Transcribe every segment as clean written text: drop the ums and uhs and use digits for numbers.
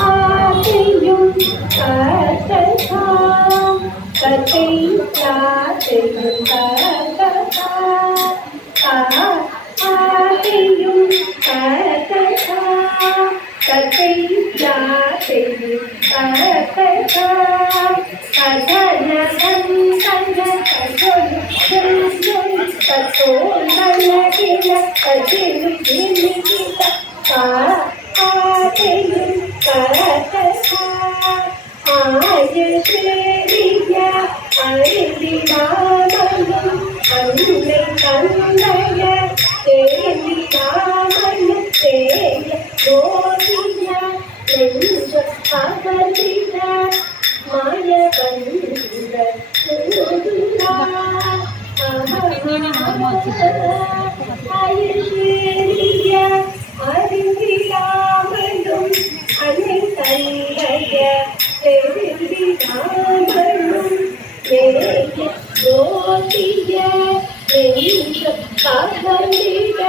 ஆசையும் கதகாம் கதை யாசையும் கதகாம் ஆசையும் கதகாம் கதை யாசையும் கதகாம் கதனகம் கந்த கதொல் கதோல் நல்லகில கதிரு கிளிகில ஆசையும் கதகாம் ஆயசேரிய அறிவிடாமலும் அன்னை தந்தைய தேவிடாமலும் தேய கோதிய நெஞ்ச அகலிட மாய கண்ட ஆயசேரிய அறிவிடாமலும் அன்னை தந்தைய தேவிடாமலும் தேய கோதிய நெஞ்ச அகலிட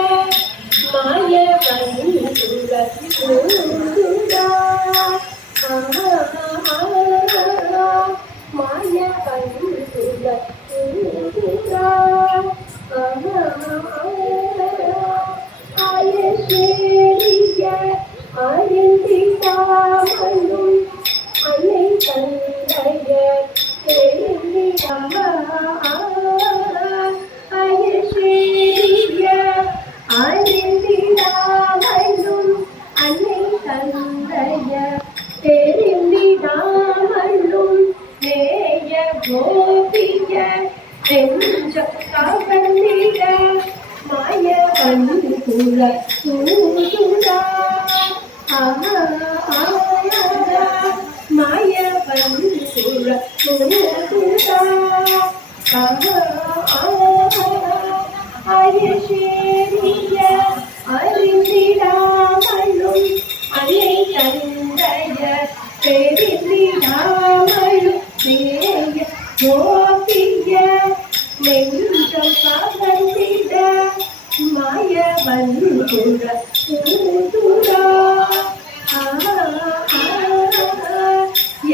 மாய கண்ட மாய கண்ட ஆயசேரிய அறிந்திடாமலும் அன்னை தந்தைய ஆயசேரிய அறிந்திடாமலும் அன்னை தந்தைய தெரிந்திடாமலும் நேய கோபிய நெஞ்ச கவனிட மாய கண்குல சூதுடா மாய கண்குல சூதுடா ஆயசேரிய அறிந்திடாமலும் அன்னை தந்தைய தெரிந்திடாமலும் நேய கோபிய நெஞ்சம் கவர்ந்திட மாய கண்குல சூதுடா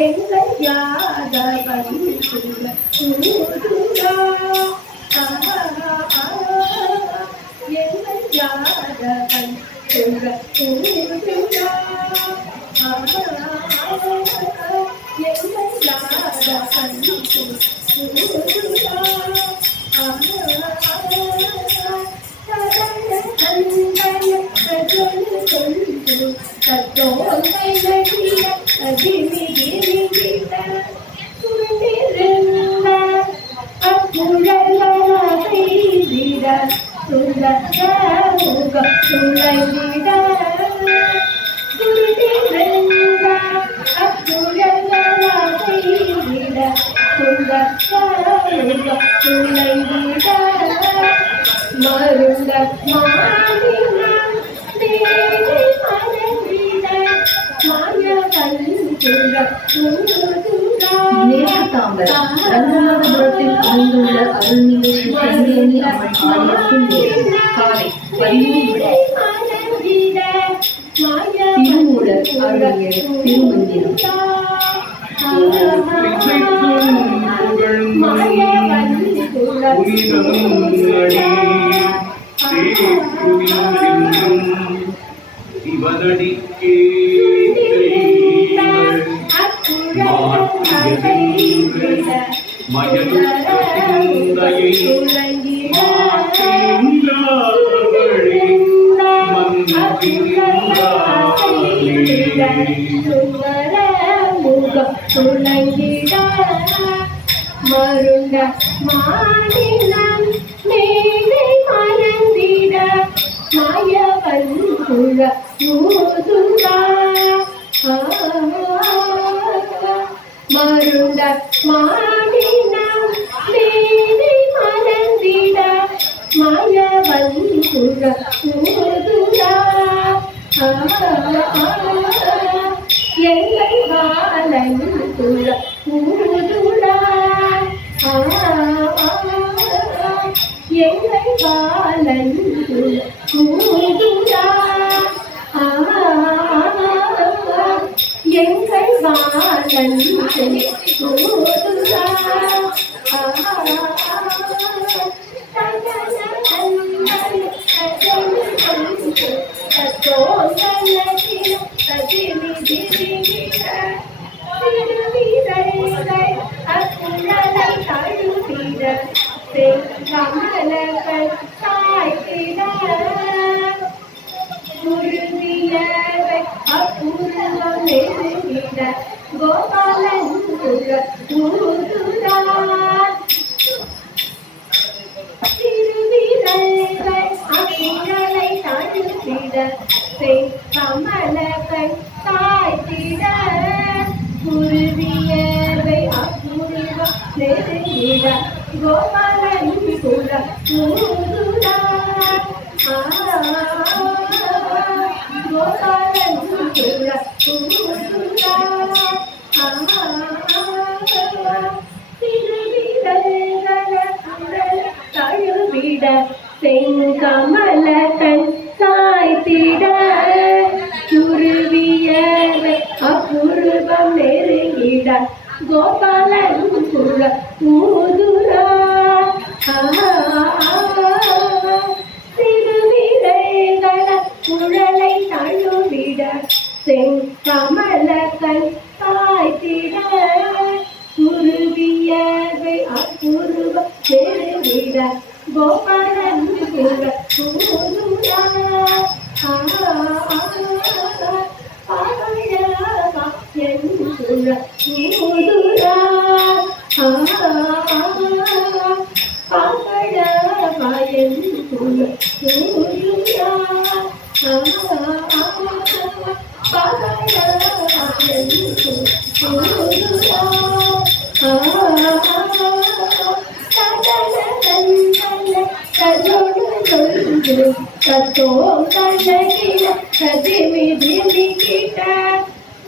எங்கள் யாத கண்குல சூதுடா எங்கள் யாத கண்குல சூதுடா எங்கள் யாத கண்குல சூதுடா மருந்த மாடினம் தேவை மறந்திட மாய கண்குல நேசத்தாம்பர் ரங்கநாதபுரத்தில் அமைந்துள்ள அருள்மிகு ஸ்ரீ செங்கேணி அம்மன் ஆலயத்தின் காலை 11 திருமூலர் அருளிய திருமந்திரம். சிவனடிக்கே மயனுடைய மருண்ட மாநிலம் மேலே மறந்திட மாய கண்குல சூதுடா மருண்ட மாநிலம் மேலே மறந்திட மாய கண்குல சூதுடா எங்கள் வாழங்குல சூதுடா எங்கள் பாலன் தூதுரா எங்கள் பாலன் தூதுரா கமலங்கள் சாய்த்திட குருவியவை அபூர்வம் நெருங்கிட கோபாலன் தூதுரார் திருவிரல்கள் அகிழலை தழுத்திட கமலங்கள் சாய்த்திட குருவியவை அபூர்வம் நெருங்கிட கோபாலன் தூதுரார் கோபாலன் தூதுரார் தழுவிட செங்கமலத்தன் சாய்த்திட குருவியவை அபூர்வம் நெருங்கிட கோபாலன் தூதுரார் திருவிரல்கள குழலை தழுவிட செங்கமலத்தன் சாய்த்திட குருவியவை அபூர்வம் நெருங்கிட கோபாலன் தூதுரார்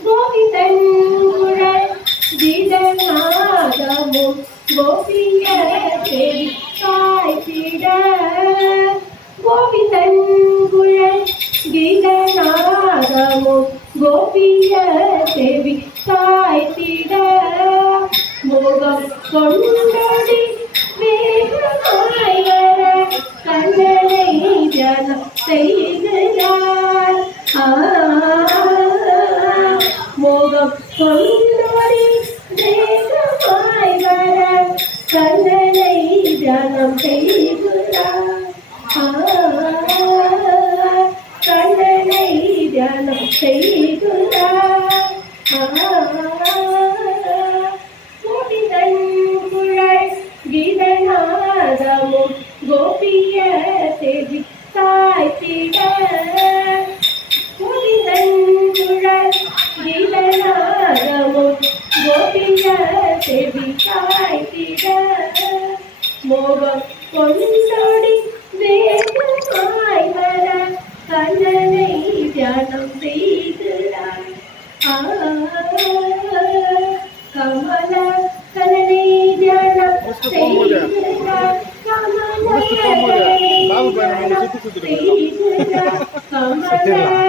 கோவிந்தன் குழல் கீதநாதமும் கோபிய தேவி சாய்த்திட கோவிந்தன் குழல் கீதநாதமும் கோபிய தேவி சாய்த்திட மோகம் கொண்டடி வேகமாய் வர கண்ணனை தியானம் செய்கிறார் மோகம் கொண்டடி வேகமாய் வர கண்ணனை தியானம் செய்கிறார் கண்ணனை தியானம் செய்கிறார் கோவிந்தன் குழல் கீதநாதமும் கோபிய தேவி சாய்த்திட கோவிந்தன் குழல் கீதநாதமும் கோபிய தேவி சாய்த்திட மோகம் கொண்டோடி வேகமாய் வர கண்ணனை தியானம் செய்கிறார் கமல கண்ணனை தியானம் செய்கிறார் கமல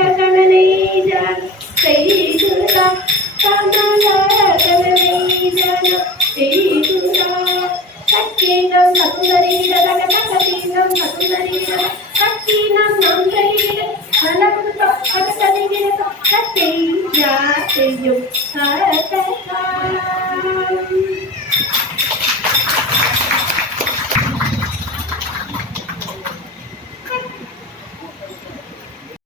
கண்ணனை தியானம் செய்கிறார் கமல கண்ணனை தியானம் செய்கிறார் சக்கீனம் சசுந்தரீர சகதீனம் சசுந்தரீர சக்கீ